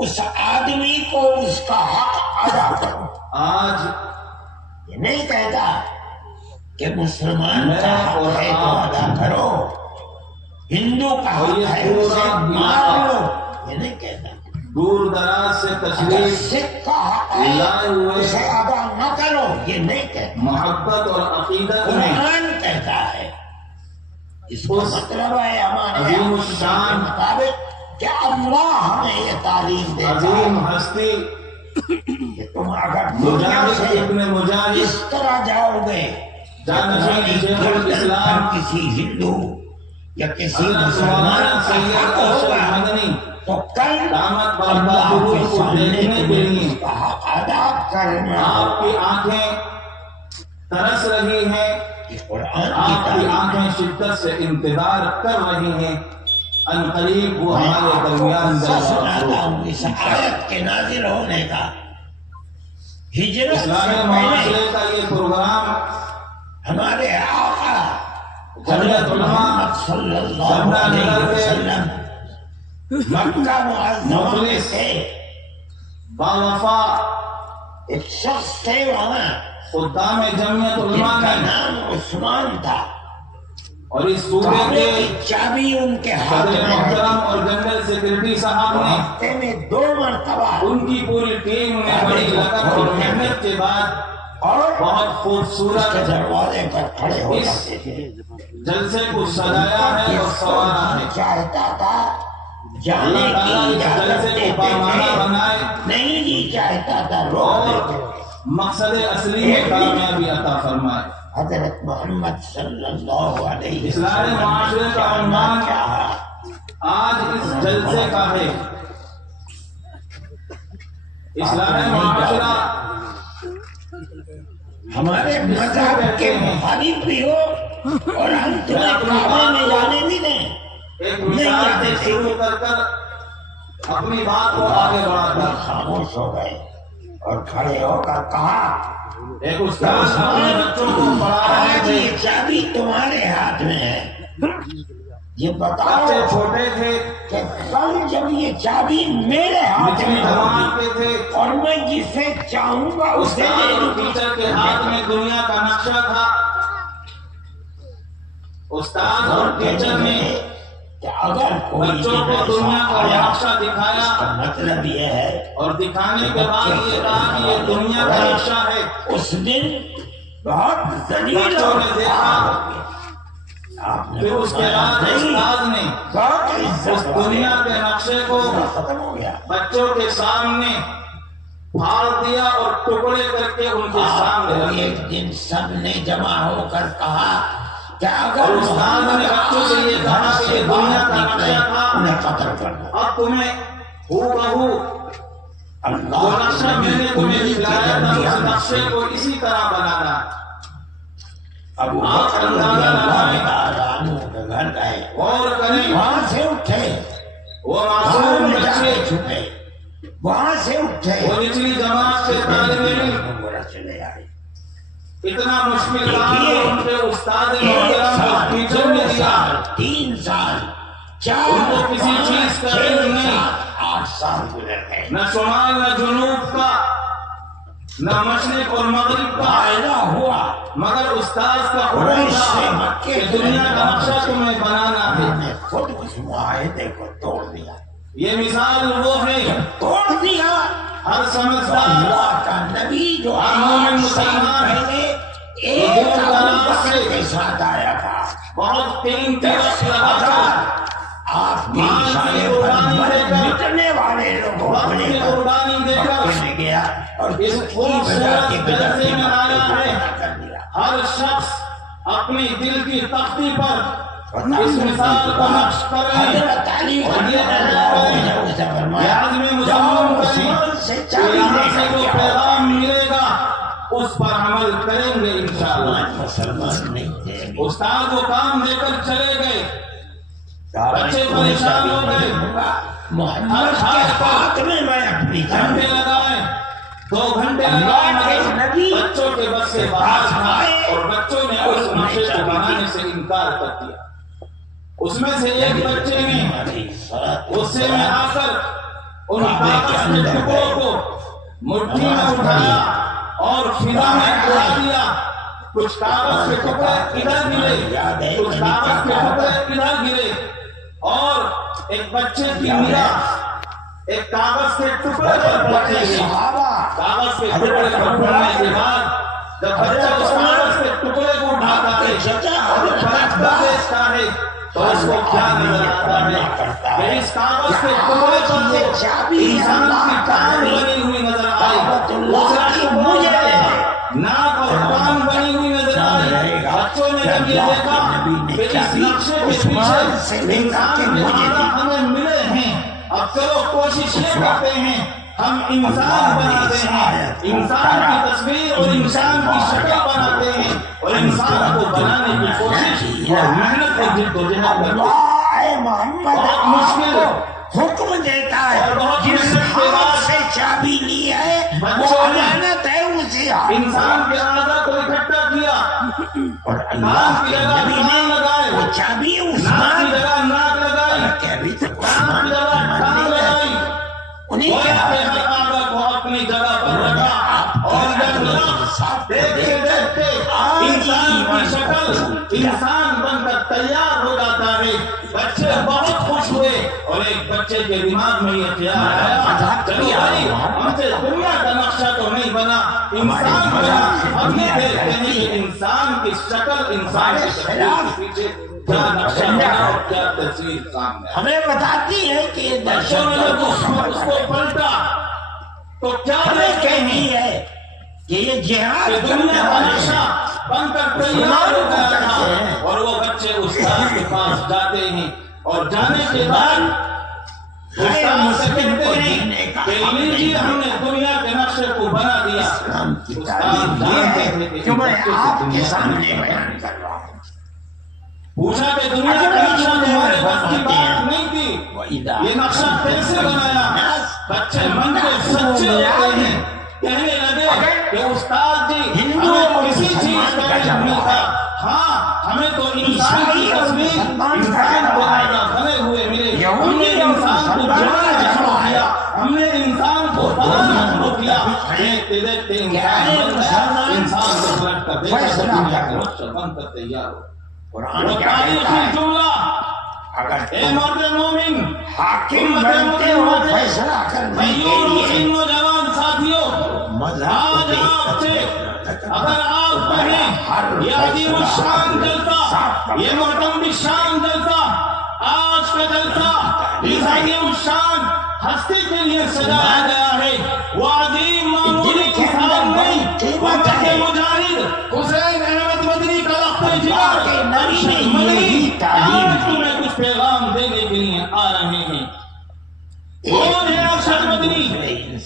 اس آدمی کو اس کا حق ادا کرو۔ آج یہ نہیں کہتا کہ مسلمان کا حق ہے تو ادا کرو، ہندو کا حق ہے اسے مان لو، یہ نہیں کہتا۔ دور دراز سے اگر تشریف سکھ کا حق ہے لائے ہوئے اسے ادا نہ کرو، یہ نہیں کہتا۔ محبت اور عقیدت میں قرآن کہتا ہے، اس کا مطلب ہے ہمارے عظیم الشان مطابق کہ اللہ ہمیں یہ تعلیم دیتا عظیم ہے ہستی کہ تم اگر دنیا مجاہد سے ابن مجاہد اس طرح جاؤ گے جانشین شیخ الاسلام کسی ہندو یا کسی حضرت مسلمان مولانا کا سید حق ارشد ہوگا مدنی تو کل دامت اللہ کے برکاتہ کو سامنے دیکھنے کے تمہیں لیے اس کا حق ادا کرنا آپ کی آنکھیں ترس رہی ہیں، اس قرآن آپ کی تعلیم آنکھیں شدت سے انتظار کر رہی ہیں، ان قریب وہ ہمارے درمیان سناتا ہوں اس آیت کے نازل ہونے کا۔ ہجرت سے اسلامی پہلے معاشرے کا یہ پروگرام ہمارے آقا حضرت محمد صلی اللہ علیہ وسلم مکہ معظمہ میں سے باوفا ایک شخص تھے وہاں خدام جمعیت جن علماء کا نے، نام عثمان تھا، اور اس صوبے کعبے کے کی چابی ان کے ہاتھ صدر میں رہی۔ محترم اور جنرل سیکرٹری صاحب نے ہفتے میں 2 مرتبہ ان کی پوری ٹیم نے بڑی لگن اور محنت کے بعد اور بہت اس کے خوبصورت دروازے پر کھڑے ہو اس جاتے تھے۔ جلسے کو سجایا ہے اور سنوارا ہے۔ چاہتا تھا جانے اللہ کی تعالیٰ اس اجازت جلسے کو دیتے پامانہ تھے، بنائے نہیں جی چاہتا تھا روک دیتے اور تھے۔ مقصد اصلی میں کامیابی عطا فرمائے۔ حضرت محمد صلی اللہ علیہ اسلامی معاشرے کا عنوان آج اس جلسے کا ہے، اسلامی معاشرہ ہمارے مذہب کے مخالف بھی ہو اور ہم تمہیں کعبے میں جانے بھی دیں، ایک مثال سے شروع کر کر اپنی بات کو آگے بڑھاتا۔ خاموش ہو گئے اور کھڑے ہو کر کہا ایک استاد اپنے بچوں کو پڑھا رہے آج تھے، یہ چابی تمہارے ہاتھ میں ہے، یہ بتاؤ بچے چھوٹے تھے، کہ کل جب یہ چابی میرے ہاتھ نچلی میں جماعت ہوگی کے تھے، اور میں جسے چاہوں گا اسے استاد دے اور دوں گا۔ ٹیچر کے ہاتھ میں دنیا کا نقشہ تھا۔ استاد اور ٹیچر نے کہ اگر کوئی بچوں کو دن دنیا ایسا کا آیا، نقشہ اس دکھایا کا مطلب یہ ہے اور دکھانے کے بعد یہ کہا کہ یہ دنیا کا نقشہ ہے، اس دن بہت ذلیل بچوں اور نے دیکھا۔ خوار ہو گیا۔ آپ نے پھر اس کے بعد نہیں، استاد نے بہت اس عزت دنیا کے نقشے کو ختم ہو گیا۔ بچوں کے سامنے پھاڑ دیا اور ٹکڑے کر کے ان کے سامنے آپ کو رکھ ایک دن سب نے جمع ہو کر کہا کہ اور اگر استاد نے بچوں سے یہ کہا کہ یہ دنیا کا نقشہ تھا، انہیں قتل کرنا۔ اب تمہیں ہو بہو اللہ وہ نقشہ میں نے تمہیں دکھلایا تھا، اس اللہ نقشے کو اسی طرح بنانا۔ ابو بکر رضی اللہ تعالیٰ عنہ کے گھر گئے، غور کریں، وہاں سے اٹھے، وہ معصوم معصوم بچے بچے، چھپے، وہاں سے اٹھے، وہ نچلی جماعت کے طالب علم، چلے آئے۔ اتنا مشکل کام جو ان کے استاد محترم اور ٹیچر نے دیا، 3 سال، 4 ان کو کسی چیز کا علم نہیں، 8 سال گزر گئے، نہ شمال نہ جنوب کا، نہ مشرق اور مغرب کا، فائدہ ہوا۔ مگر استاد کا حکم قریش سے تھا مکے کہ دنیا کا نقشہ تمہیں بنانا انہوں ہے۔ نے خود اس معاہدے کو توڑ دیا، یہ مثال وہ ہے، توڑ دیا۔ ہر سمجھدار اللہ کا نبی جو مومن آج سال مسلمان پہلے ایک ابو بکر کے ساتھ آیا تھا، بہت قیمتی 10 وقت لگا تھا، ہزار آپ کی اشارے پر مٹنے والے لوگوں کو وقت لے کی کر قربانی دے کر مکے میں گیا اور اس اس کی خوبصورت جلسے میں آیا ہے۔ کر دیا۔ ہر شخص اپنی دل کی تختی پر اس مثال کو نقش کریں حضرت علی اور رضی یہ اللہ عنہ کریں، اسے یہ فرمایا عزم جاؤ مسلم کریں عثمان سے کہ چابی یہاں لے سے کر جو کے آؤ۔ پیغام ملے گا اس پر عمل کریں گے انشاءاللہ۔ مسلمان نہیں تھے، استاد وہ کام لے کر چلے گئے، بچے پریشان ہو گئے، محمد کے ہاتھ میں میں اپنی گھنٹے لگائے، 2 گھنٹے لگائے، مگر بچوں کے بس سے باہر تھا اور بچوں نے اس نقشے کو بنانے سے انکار کر دیا۔ اس میں سے ایک بچے نے غصے میں آ کر ان کاغذ کے ٹکڑوں کو مٹھی میں اٹھایا اور فضا میں اڑا دیا. کچھ کاغذ کے ٹکڑے ادھر گرے, کچھ کاغذ کے ٹکڑے ادھر گرے, اور ایک بچے کی میراث ایک کاغذ کے ٹکڑے پر پڑتی ہے. کاغذ کے ٹکڑے پر پڑنے کے بعد جب بچہ اس کاغذ کے ٹکڑے کو اٹھاتا ہے اور پلٹ کر دیکھتا ہے تو اس کو کیا نظر آتا ہے کہ اس کاغذ کے ٹکڑے پر تو انسان کی ٹانگ بنی ہوئی نظر آئی, ناک اور کان بنی ہوئی نظر آئی. بچوں نے جب یہ دیکھا کہ اس نقشے کے پیچھے انسان کے اعضاء ہمیں ملے ہیں, اب چلو کوشش یہ کرتے ہیں ہم انسان بناتے ہیں, انسان کی تصویر اور انسان کی شکل بناتے ہیں, اور انسان کو بنانے کی کوشش اور محنت اور جد و جہد کرتے ہیں. بہت مشکل حکم دیتا ہے جس ہاتھ سے چابی لی ہے وہ لعنت ہے اسے. انسان کے اعضاء کو اکٹھا کیا اور کان کی جگہ کان لگائے, وہ چابی ناک کی جگہ ناک لگائی, ابھی تک کان کی جگہ کان لگائی, انہیں ہر اعضاء کو اپنی جگہ پر رکھا, اور جب دیکھتے دیکھتے انسان کی شکل انسان بن کر تیار ہو جاتا ہے. بچے بہت خوش ہوئے اور ایک بچے کے دماغ میں یہ خیال آیا چلو بھائی ہم سے دنیا کا نقشہ تو نہیں بنا, انسان بنا. ہم یہ دیکھتے ہیں کہ انسان کی شکل انسان کی تصویر کے پیچھے کیا نقشہ بنا اور کیا تصویر سامنے ہمیں بتاتی ہے کہ بچوں نے جب اس کو پلٹا تو کیا ہمیں کہنی ہے کہ یہ جہاد دنیا کا نقشہ بن کر تیار ہو گیا تھا, اور وہ بچے استاد کے پاس جاتے ہیں اور جانے کے بعد استاد سے کہتے ہیں کہ لیجیے ہم نے دنیا کے نقشے کو بنا دیا. استاد جانتے تھے کہ میں آپ کے سامنے بیان کر رہا ہوں. پوچھا کہ دنیا کا نقشہ تمہارے بس کی بات نہیں تھی, یہ نقشہ کیسے بنایا؟ بچے من کے سچے ہوتے ہیں, کہنے لگے کہ استاد جی ہمیں کسی چیز کا علم نہیں تھا, ہاں ہمیں تو انسان کی تصویر انسان کو آئیڈا بنے ہوئے ملے, ہم نے انسان کو جلانا شروع کیا, ہم نے انسان کو بنانا شروع کیا. دیکھتے دیکھتے انسان کو پلٹ کر دیکھا دنیا کے نقشہ بن کر تیار ہو. وہ تاریخی جملہ اے مرد مومن حاکم بنتے ہو فیصلہ کرنے کے لیے نوجوان ساتھیوں, آج آپ سے اگر آپ کہیں یہ عظیم الشان جلسہ, یہ محترم الشان جلسہ, آج کا جلسہ اس عظیم الشان ہستی کے لیے سجایا گیا ہے, وہ عظیم معمولی کسان نہیں, وہ جنگ مجاہد حسین احمد مدنی کا لخت جگر ارشد مدنی آج تمہیں کچھ پیغام دینے کے لیے آ رہے ہیں. کون ہے ارشد مدنی,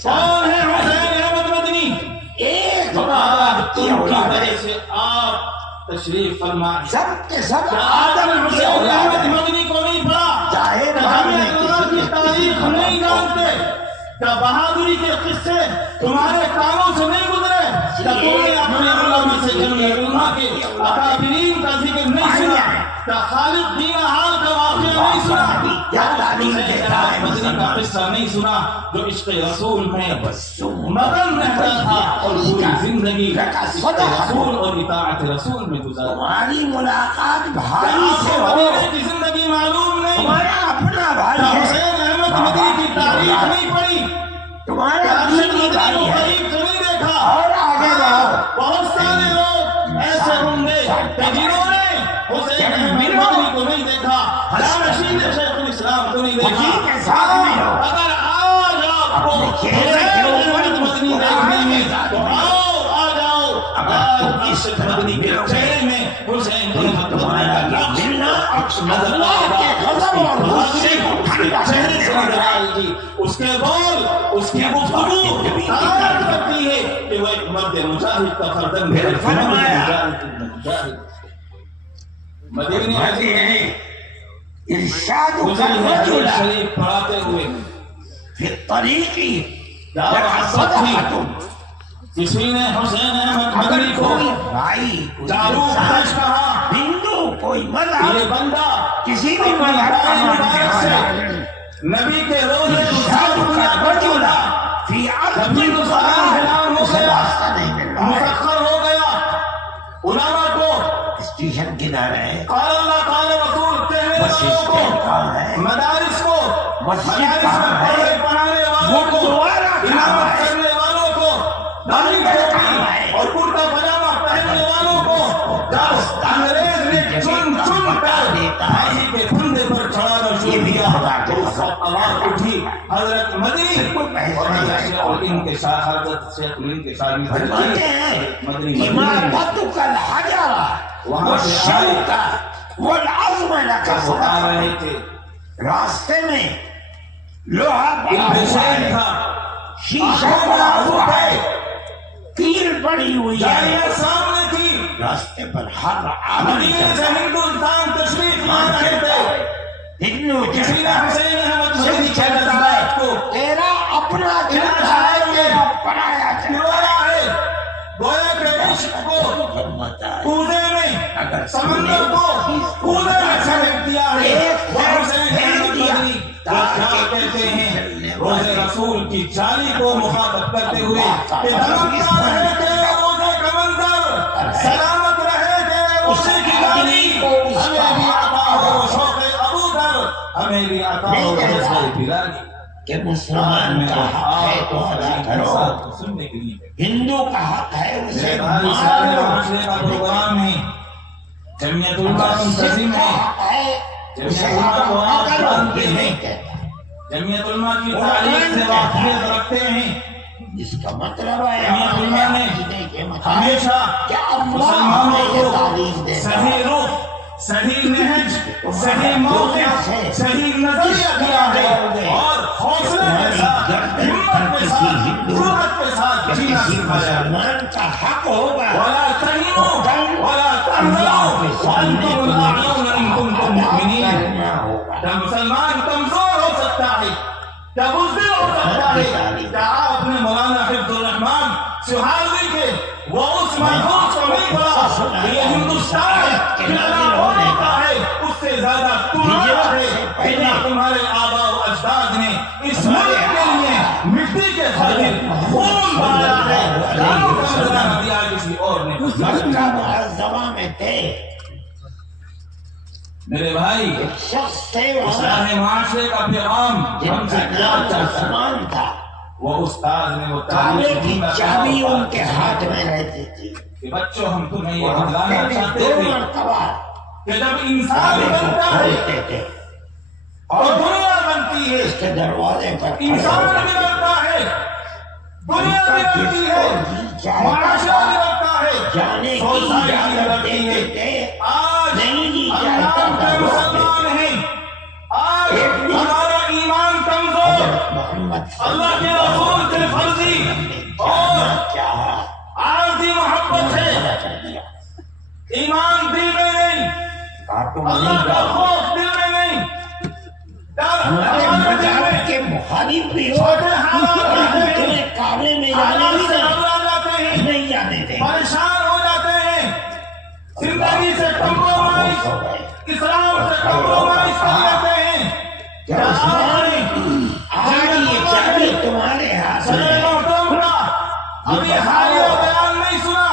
کون ہے حسین احمد مدنی؟ ایک ان کی وجہ سے آپ تشریف فرمائیں. سب کے سب آدم حسین احمد مدنی کو نہیں پڑھا, ہمیں اللہ کی تاریخ نہیں جانتے, کیا بہادری کے قصے تمہارے کانوں سے نہیں گزرے, کیا تم نے اپنے علماء سے جملے علماء کے اکابرین کا ذکر نہیں سنا, کیا خالد دین حال کا واقعہ نہیں سنا, مدنی کا قصہ نہیں سنا جو عشق رسول میں مگن رہتا تھا اور پوری زندگی عشق رسول اور اطاعت رسول میں گزارا. تمہاری ملاقات بھائی سے ہو, مدینے کی زندگی معلوم نہیں, تمہارا اپنا بھائی ہے, حسین احمد مدنی کی تاریخ نہیں پڑھی, تمہارا اپنی بھائی ہے, قریب سے نہیں دیکھا. اور آگے بڑھو. بہت سارے لوگ ایسے ہوں گے کہ جنہوں نے حسین احمد مدنی کو نہیں دیکھا, رشید شیخ الاسلام کو نہیں دیکھا. اگر آج آپ کو حسین احمد مدنی دیکھنے میں تو آؤ آ جاؤ, آج عشق مدنی کے چہرے میں حسین احمد مدنی کا نقش نظر آئے گا, چہرے سے نظر آئے گی, اس کے بول اس کی گفتگو تعریف کرتی ہے کہ وہ ایک مرد مجاہد کا فرزند ہے. مدینے ارشاد الرجل شریف پڑھاتے ہوئے فی الطریقی صدقۃ, کسی نے حسین احمد مدنی کو بھائی جارو خرچ کہا, ہندو کوئی مذہب یہ بندہ کسی بھی مذہب کا ماننے والا نبی کے روزے کو جب ہندوستان اعلان ہو اسے گیا، راستہ نہیں مل رہا ہے، مسخر ہو گیا، علماء کو اسٹیشن کنارے ہیں، قال اللہ قال رسول کہنے بس والوں اسٹینڈ کہاں ہے، کو، مدارس کو، مسجد مدارس کہاں میں ہے، پڑھنے پڑھانے والوں کو، گردوارا کہاں امامت ہے، کرنے والوں کو، داڑھی ٹوپی اور کرتا پاجامہ پہننے والوں کو جب انگریز نے چن چن کر پھانسی کے پھندے پر چڑھانا شروع کیا تو اس وقت آواز اٹھی حضرت مدنی اور حضرت شیخ الہند کے ساتھ، حضرت شیخ الہند کے ساتھ فرماتے ہیں مدنی عمارتک الحجر وہاں سے والشوک والعظم لک آ صدقہ، رہے تھے، راستے میں لوہا پڑا ہوا ہے، تھا، شیشہ پڑا ہوا ہے، تیر پڑی ہوئی ہے، جالیاں سامنے تھی، راستے پر ہر آدمی مدینے سے ہندوستان تشریف لا رہے تھے، ہندو کسی نے حسین احمد مدنی صرف کے چلتا جذبات کو ہے، تیرا اپنا چلتا ہے، تیرا پرایا چلتا نوایا ہے، گویا کہ عشق کو ہے، فرماتا ہے کوزے میں، اگر سمندر کو کوزے میں چھڑک دیا ہے، وہ حسین احمد مدنی وہ کیا کہتے ہیں روزے رسول کی جالی کو مخاطب کرتے ہوئے کہ دمکتا رہے تیرے روزے کا منظر، سلامت رہے تیرے روزے کی جالی، ہمیں بھی عطا ہو شوق ابو ذر، ہمیں بھی عطا ہو جذبہ بلالی، کہ مسلمان کا حق ہے تو ادا کرو، سننے کے لیے ہندو کا حق ہے اسے میرے بھائی اسلامی مارو، معاشرے کا پروگرام ہے، جمعیت علماء منتظم ہے، اسے ادا کرو، یہ نہیں کہتا، جمعیت علماء کی تعلیم سے واقفیت رکھتے ہیں، جس کا مطلب ہے جمعیت علماء نے ہمیشہ مسلمانوں کو صحیح رخ، صحیح نہج، صحیح موقف، صحیح نظریہ دیا ہے اور حوصلے کے ساتھ، ہمت کے ساتھ، جرأت کے ساتھ جینا سکھایا ہے۔ مسلمان کا حق ہوگا وَلَا تَهِنُوا وَلَا تَحْزَنُوا وَأَنْتُمُ الْأَعْلَوْنَ إِن كُنتُم مُؤْمِنِينَ۔ جب مسلمان کمزور ہو سکتا ہے، جب بزدل ہو سکتا ہے، کیا آپ نے مولانا حفظ الرحمان سہاروی کے وہ اس محفوظ کو نہیں پڑھا کہ یہ ہندوستان کتنا ہوتا ہے، اس سے زیادہ تمہارا ہے، کتنا تمہارے آباء و اجداد نے اس ملک کے لیے مٹی کے خاطر خون بہایا ہے، جانوں کا نذرانہ دیا کسی اور نے۔ مکہ معظمہ میں تھے، میرے بھائی ایک شخص تھے وہاں اسلامی معاشرے کا پیغام جن ہم سے کا کیا نام چاہتا ہے، عثمان تھا، وہ استاد نے وہ کعبے تعلیم کی کا چابی کہا ان کے ہاتھ میں رہتی تھی، کہ بچوں ہم تمہیں یہ وہ بتلانا ہفتے میں چاہتے 2 تھے مرتبہ کہ جب انسان کعبے کو بنتا ہے کھولتے تھے اور دنیا بنتی ہے، اس کے دروازے پر کھڑے انسان ہو بھی کر بنتا ہے، دنیا بھی بنتی ہے، معاشرہ بھی بنتا ہے، جانے کی سوسائٹی بھی اجازت بنتی دیتے ہے۔ تھے، آج نہیں دی ہم جاتا نام کے مسلمان ہیں، آج ہمارا ایمان کمزور، محمد اللہ کے رسول سے فرضی اور چاہا عارضی محبت ہے، ایمان دل میں نہیں، اللہ کا خوف دل میں نہیں، ڈر ہمارے ہمارے دل میں، مذہب کے مخالف بھی ہو چھوٹے حالات رہتے ہیں، تمہیں کعبے میں جانے حالات بھی سے گھبرا جاتے ہیں، نہیں جانے دیں، پریشان ہو جاتے ہیں، زندگی سے کمپرومائز، اسلام سے کمپرومائز کر لیتے ہیں، کیا آج یہ چابی تمہارے ہاتھ میں ہے، ابھی حالیہ بیان نہیں سنا،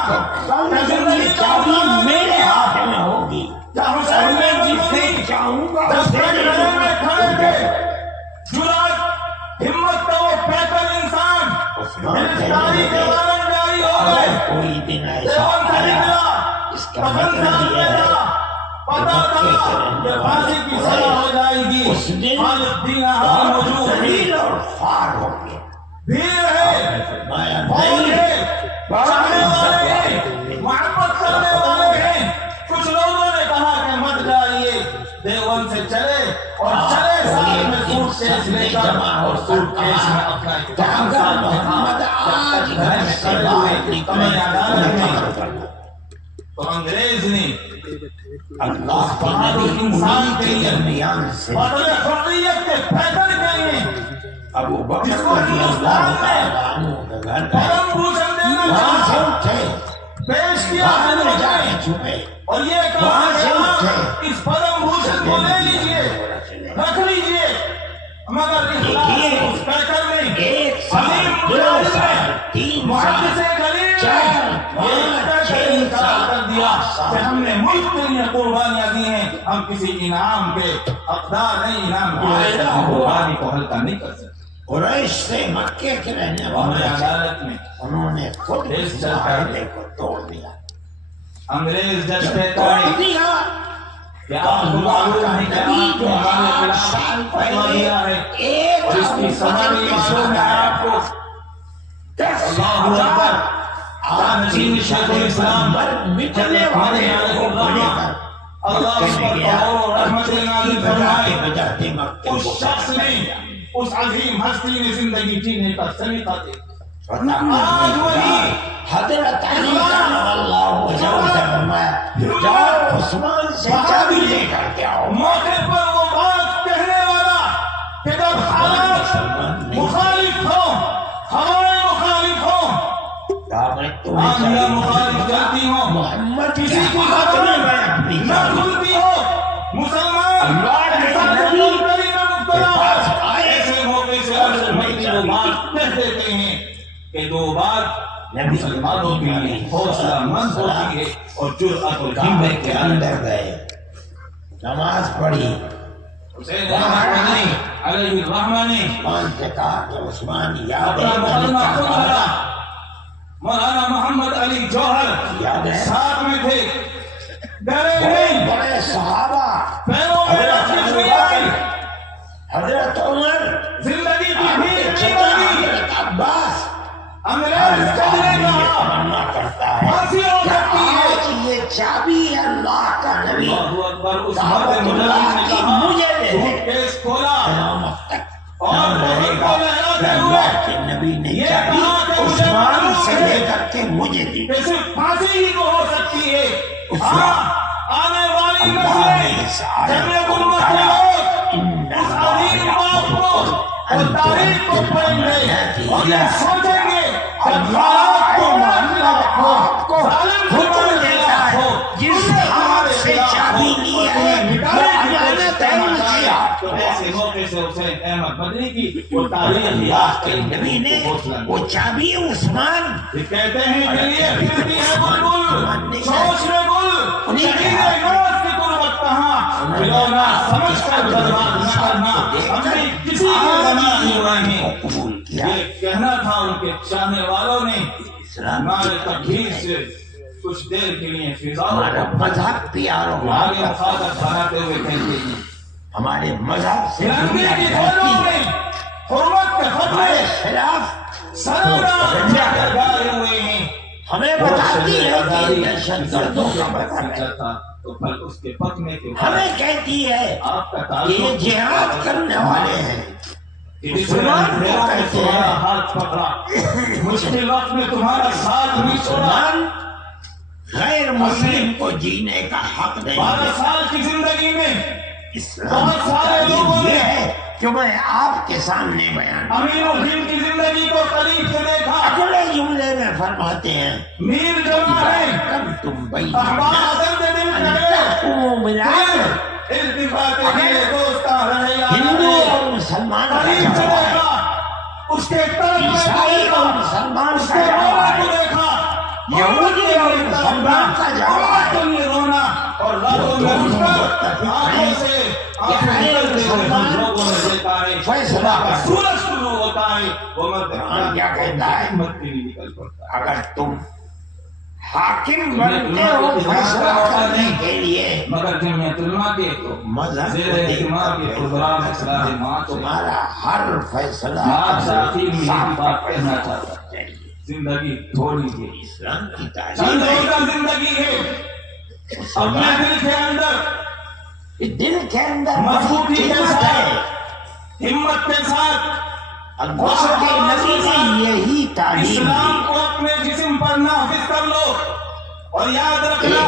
جب یہ چابی میرے ہاتھ میں ہوگی اور میں جسے چاہوں گا اسے دے دوں گا۔ جرأت، ہمت کا وہ پیکر انسان گرفتاری کے وارنٹ جاری ہو گئے، کوئی دن ایسا دیوبند سے آیا نکلا، اس کا پسند مطلب یہ ہے پتا تھا کہ پھانسی کی سزا ہو جائے گی، اس دن خالد دین احمد موجود تھی، ذلیل اور خوار ہو گیا، بھیڑ ہے، فرمایا فوج نہیں، ہے، چاہنے والے ہیں، محبت کرنے والے ہیں، کچھ لوگوں نے کہا کہ مت جائیے، دیوبند سے چلے اور چلے ساتھ میں سوٹ کیس لے کر اور سوٹ کیس میں اپنا اگر محمد آج گھر سے باہر نکلے تو انگریز نے اللہ کے بہادر نبی انسان کے لیے درمیان سے بدل حریت کے پیکر کے لیے ابو بکر جس کو رضی اللہ تعالیٰ عنہ کے گھر گئے، پرم بھوشن دینا وہاں سے چاہا، اٹھے، پیش کیا وہاں میں جا حضرت کے نے چھپے، اور یہ کہا وہاں کہ سے آپ اٹھے، اس پرم بھوشن کو لے لیجئے، رکھ لیجئے، مگر اخلاص اس پیکر میں ایک سال عظیم 2 مجاہد محدث خلیل انکار کر دیا کہ ہم نے ملک کے لیے قربانیاں دی ہیں، ہم کسی انعام کے حقدار نہیں، انعام کی قربانی کو ہلکا نہیں کر سکتے۔ قریش سے مکے کے رہنے والے عدالت میں انہوں نے خود اس معاہدے کو توڑ دیا، انگریز جج کہتا توڑ ہے دیا۔ کہ آپ کو معلوم ہے کہ آپ نے ہمارے خلاف فتویٰ دیا ہے اور اس کی سماری معلوم ہے آپ کو۔ اللہ اکبر، جانشین شیخ الاسلام مٹنے والے اللہ اس پر قرآن اور رحمت نازل فرمائے۔ اس شخص نے، اس عظیم ہستی نے زندگی جینے کا سلیقہ دیا۔ آج وہی حضرت علی رضی اللہ عنہ سے فرمایا جاؤ عثمان سے چابی لے کر کے آؤ۔ موقع پر وہ بات کہنے والا کہ جب حالات مخالف ہوں، ہوائیں مخالف ہوں، آندیاں مخالف کرتی ہوں، محمد کسی کی بات نہ کھلتی ہو، مسلمان ایسے موقع سے وہ بات کہہ دیتے ہیں کہ دو بات مسلمانوں کے لیے حوصلہ مند ہوتی ہے اور جرأت و کعبے کے اندر گئے، نماز پڑھی، حسین علیہ الرحمہ نے عثمان سے کہا کہ عثمان یاد اپنا مقدمہ خود بھرا۔ مولانا محمد علی جوہر ساتھ میں تھے، ڈرے نہیں، بڑے صحابہ پیروں میں رکھنے ہوئی آئی، حضرت عمر، زندگی کی بھیڑ نہیں بنی، حضرت عباس انگریز جج نے کہا تمنا کرتا ہے پھانسی ہو کہ سکتی ہے۔ آج یہ چابی اللہ کا نبی اللہ اکبر، اس مرد مجرم نے کہا، مجھے دے دے، کیس کھولا قیامت تک اور نہ رہے گا کہ اللہ کے نبی نے چابی عثمان سے لے کر کے مجھے دی۔ کہ صرف پھانسی ہی کو ہو سکتی ہے۔ ہاں، آنے والی اللہ نسلیں نے اس آیت جنگ کو غربت کے اٹھایا، لوگ ان اس عظیم بات کو اور تاریخ کو پڑھیں گے اور یہ سوچیں گے کہ حالات کو ظالم کو حکم دیتا ہے جس ہاتھ سے چابی لی ہے وہ امانت ہے اسی ہاتھ تو کو۔ ایسے موقع سے حسین احمد مدنی کی وہ تاریخ اللہ کے نبی نے وہ چابی عثمان یہ کہتے ہیں کہ یہ پھرتی ہے بلبل چوش میں گل شہید ناز کی تربت کہاں کھلونا سمجھ کر برباد نہ کرنا ہم نے کسی کے بنا نہیں رہے۔ قبول کیا۔ یہ کہنا تھا ان کے چاہنے والوں نے اسلام ہمارے تکبیر سے کچھ دیر کے لیے فضا ہمارا مذہب پیاروں آگے مخاطب بناتے ہوئے کہتے ہیں ہمارے مذہب سے ترنگے دنیا کی ڈرتی دھولوں ہے، میں حرمت کے ہمارے خطرے خلاف سربراہ گائے ہوئے ہیں۔ ہمیں بتاتی ہے کہ دہشت گردوں کا مذہب ہے، تھا تو پھر اس کے پکنے کے بعد ہمیں کہتی ہے آپ کا کہ یہ تعلق جہاد کرنے والے ہیں، مسلمان کو کہتے ہیں ہاتھ پکڑا، مشکل وقت میں تمہارا ساتھ نہیں چھوڑا، مسلمان غیر مسلم کو جینے کا حق نہیں 12 دیتا۔ سال کی زندگی میں اسلام بہت سارے کی لوگوں تعلیم نے یہ ہے کہ میں آپ کے سامنے بیان امین الدین کی زندگی کو قریب سے دیکھا، اگلے جملے میں فرماتے ہیں میر جمع ہے، کم تم احباب عدل دے دل کرے، التفات کے دوستاں رہے ہندو اور مسلمان کا قریب سے جھگڑا ہے، دیکھا، اس کے طرف میں عیسائی دیکھا، اور مسلمان اس کا کے رونے جھگڑا کو ہے، دیکھا، یہودی اور مسلمان کا جھگڑا ہے، کے لیے رونا اور راتوں میں اٹھ کر آنکھوں سے آنکھیں نکلتے ہوئے ہم لوگوں نے دیکھا ہے خدا کا سورج شروع ہوتا ہے وہ مرد قرآن کیا کہتا ہے؟ حکمت کے لیے نکل پڑتا ہے۔ اگر تم حاکم بنتے ہو فیصلہ کرنے کے لیے مگر جمعیت علماء کے تو مذہب زیر اہتمام کے پروگرام اصلاح ماں تمہارا ہر فیصلہ آپ سے آخر میں صاف یہی بات کہنا ہونا چاہتا چاہیے۔ زندگی تھوڑی ہے، اسلام کی تعلیم چند ہے روزہ زندگی ہے، اپنے دل کے اندر دل کے اندر مضبوطی کے ہمت ساتھ ہے، ہمت کے ساتھ اللہ کے نبی نے یہی تعلیم اسلام دی۔ کو اپنے جسم پر نافذ کر لو اور یاد رکھنا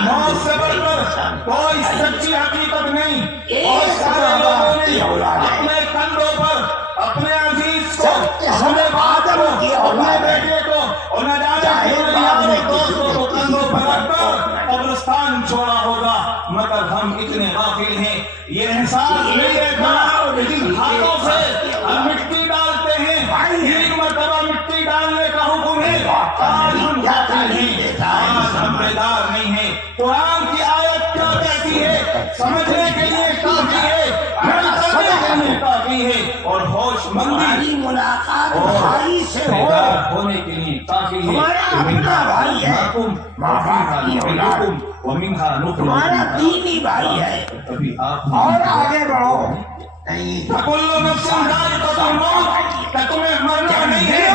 موت سے بڑھ کر کوئی سچی حقیقت نہیں۔ بہت سارے لوگوں نے اپنے کندھوں پر اپنے عزیز کو، اپنے باپ کو، اپنے بیٹے کو اور نہ جانے کتنے یاروں دوستوں کو کندھوں پر رکھ کر قبرستان چھوڑا ہوگا، مگر ہم اتنے غافل ہیں یہ احساس نہیں رہتا کہ جن ہاتھوں سے ہم مٹی ڈالتے ہیں، 1 مرتبہ مٹی ڈالنے کا حکم سمجھنے کے لیے کافی ہے، عمل کرنے کے لیے کافی ہے، اور ہوش مندی ہماری ملاقات اور بھائی سے ہو، بیدار ہونے کے لیے کافی ہے۔ ہمارا اپنا بھائی ہے، ماں باپ کی اولاد، تمہارا دینی بھائی ہے، کبھی آپ اور آگے بڑھو نہیں فَكُلُّ نَفْسٍ ذَائِقَةُ الْمَوْتِ، کہ تمہیں مرنا نہیں ہے،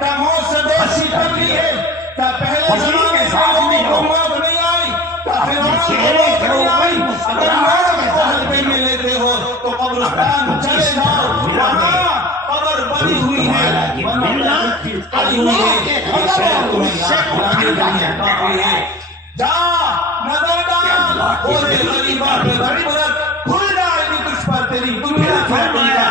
کہ موت سے دوستی کر لی ہے، کہ پہلے زمانے کے لوگوں کو موت نہیں آئی، کہ فرعون کو موت نہیں آئی۔ اگر موت کو حلقے میں لیتے ہو تو قبرستان چلے جاؤ، وہاں قبر بنی ہوئی ہے، ورنہ کھڑی ہوئی ہے، تمہیں یاد دلانے کے لیے کافی ہے۔ جا نظر ڈال، بولے غریبا کہ غریبت کھل جائے گی تجھ پر، تیری دنیا فرمایا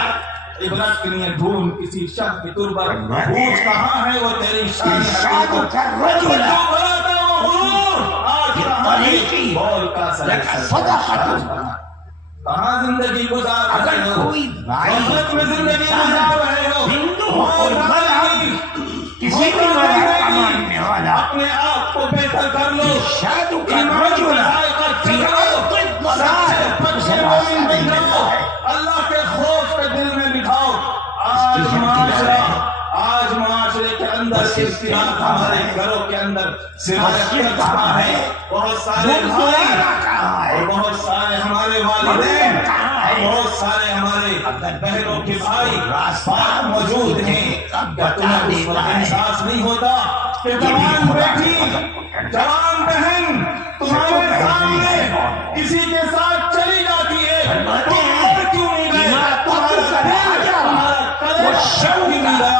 عبرت کے لیے ڈھونڈ کسی شخص کی تربت، پوچھ کہاں ہے وہ تیری شان حقیقت، جو بلاتا وہ غرور، آج کہاں ہے بول کا کہاں زندگی گزار رہے ہو، غفلت میں زندگی گزار رہے ہو، موت آئے گی، کسی بھی مرحلہ ماننے والا اپنے آپ کو بہتر کر لو، شادو کا ایمان کا رجل ذائقہ چکھو، سچے پچھے مومن بن جاؤ، اللہ کے خوف کے دل میں بٹھاؤ۔ آج معاشرے کے اندر اختلاف، ہمارے گھروں کے اندر سرایت کہاں ہے، بہت سارے بھائی اور بہت سارے ہمارے والدین اور بہت سارے ہمارے بہنوں کے بھائی باہر موجود ہیں، کیا تمہیں اس وقت احساس نہیں ہوتا کہ جوان بیٹی جوان بہن تمہارے سامنے کسی کے ساتھ چلی جاتی ہے، تم کیوں نہیں گئے؟ تمہارا دل، تمہارا قلب کیوں نہیں گیا؟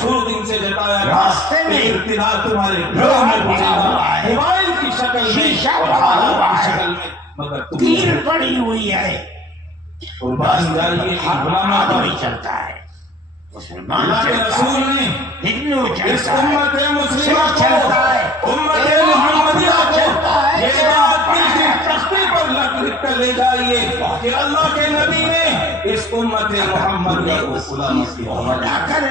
شروع دن سے جتایا تھا کہ ابتدا تمہارے گھروں میں پہنچے گا، موبائل کی شکل میں اور حالات کی شکل میں، مگر تیر پڑی ہوئی ہے، قربان جائیے غلامہ نہیں چلتا ہے، مسلمان اللہ کے رسول نے ہندو اس چلتا ہے، امت مسلمہ سکھ چلتا ہے، کو، امت محمدیہ کو یہ بات دل کی تختی پر لکھ کر لے جائیے کہ اللہ کے نبی نے اس امت محمدیہ کو غلامی کی لا کر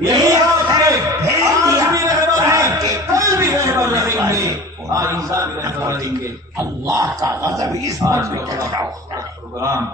یہی آپ ہے، آج بھی رہبر ہیں، کل بھی رہبر رہیں گے، آئندہ بھی رہبر رہیں گے۔ اللہ کا غضب اس پر بھی چلتا ہوتا ہے۔ پروگرام